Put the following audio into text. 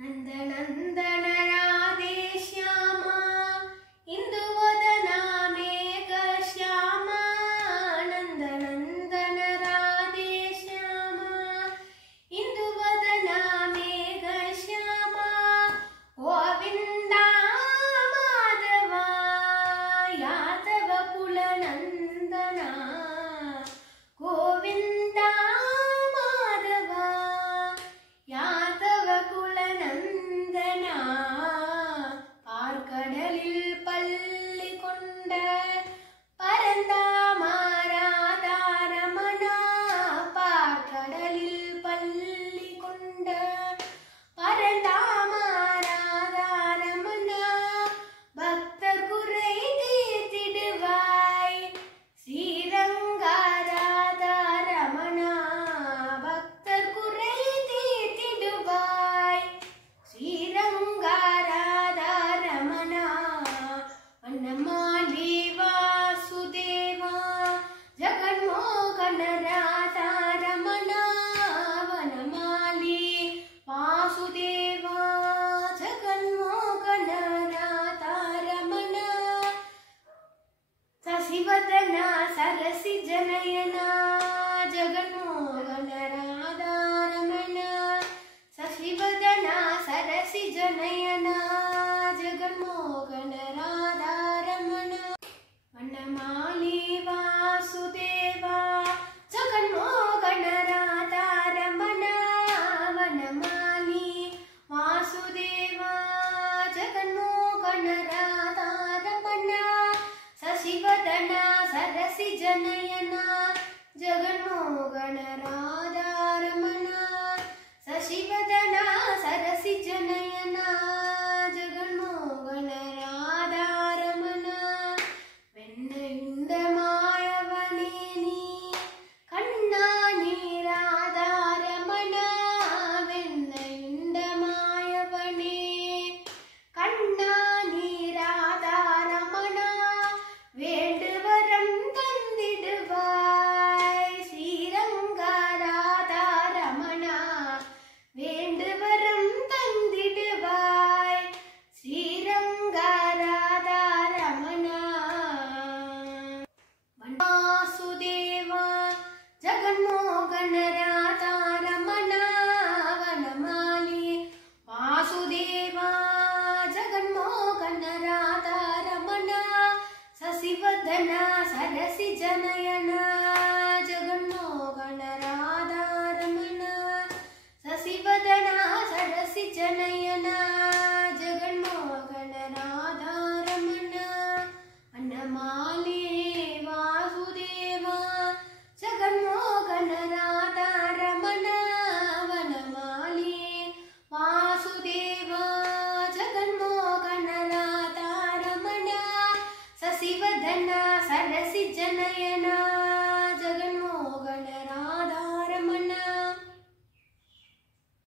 नंदनंदन राधे श्यामा इंदुवदना मेघ श्यामा नंदनंदन राधे श्यामा इंदुवदना मेघ श्यामा गोविंदा माधवा यादव कुल नंदना गोविंदा माधवा यादव कुल नंदना पार्कडलिल पल्ली कोंड परंदामाराधा रमणा पार्कडलिल पल्ली कोंड परंदामाराधा रमणा भक्त गुरै तीर्थिडुवाय श्रीरंगाराधा रमणा भक्त गुरै तीर्थिडुवाय श्रीरंगाराधा रमणा वनमाली वासुदेवा जगन्मोहन राधा रमणा वनमाली वासुदेवा जगन्मोहन राधा रमणा शशिवदना सरसि जनयना जगन्मोहन राधा रमणा शशिवदना सरसि जनयना जगन्मोहन राधा रमणा वनमाली वासुदेवा जगन्मोहन राधा रमणा वनमाली वासुदेवा जगन्मोहन राधा रमणा शशिवदना सरसि जनयना जगन्मोहन राधा रमणा शशिवदना सरसि जनयना जगन्मोहन राधा रमणा वेन्नयुंड मायवने नी कण्णा नी राधा रमणा वेन्नयुंड मायवने कण्णा नी राधा रमणा வேண்டுவரம் தந்திடுவாய் ஸ்ரீரங்கராதா ரமணா வேண்டுவரம் தந்திடுவாய் ஸ்ரீரங்கராதா ரமணா வாசுதேவா ஜகன்மோகன ராதா ரமணா வனமாலி வாசுதேவா ஜகன்மோகன ராதா ரமணா शशिवदना सरसि जनयना जगन्मोहन राधा रमणा शशिवदना सरसि जनयना जगन्मोहन राधा रमणा वनमाली वासुदेवा जगन्मोहन राधा रमणा वनमाली वासुदेवा जगन्मोहन राधा रमणा शशिवदना सरसि जनयना